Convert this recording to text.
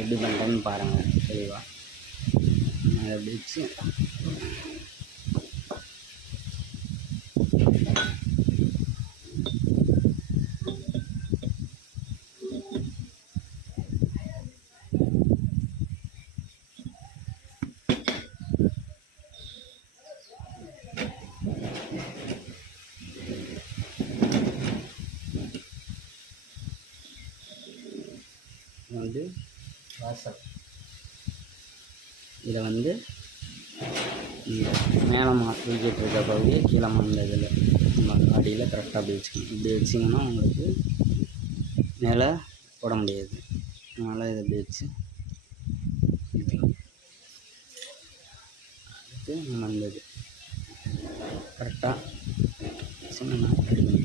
எப்படி பண்ணுறேன்னு பாருங்கள் தெளிவாக. அதை எப்படி வச்சு வந்து வாசல் இதை வந்து மேலமாக தூக்கிட்டு இருக்க பகுதியை கீழே இந்த இதில் அடியில் கரெக்டாக அப்படி வச்சுக்கணும். இப்படி வச்சிங்கன்னா உங்களுக்கு மேலே போட முடியாது. அதனால் இதை இப்படி வச்சு அடுத்து நம்ம இந்த இது கரெக்டாக வச்சுங்கன்னா ரெடி பண்ணி